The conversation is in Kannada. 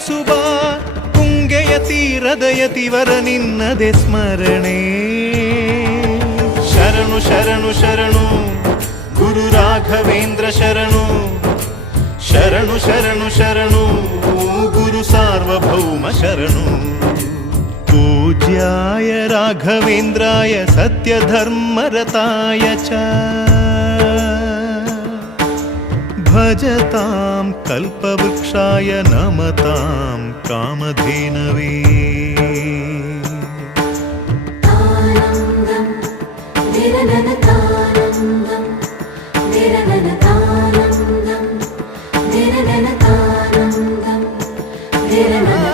ಸುಬಾ ತುಂಗೆಯ ತೀರದ ಯತಿವರ ನಿನ್ನದೆ ಸ್ಮರಣೆ. ಶರಣು ಶರಣು ಶರಣು ಗುರು ರಾಘವೇಂದ್ರ ಶರಣು, ಶರಣು ಶರಣು ಶರಣು ಗುರು ಸಾರ್ವಭೌಮ ಶರಣು. पूज्याय राघवेन्द्राय सत्यधर्मरताय च भजतां कल्पवृक्षाय नमतां कामधेनवे. धिरननतानन्दं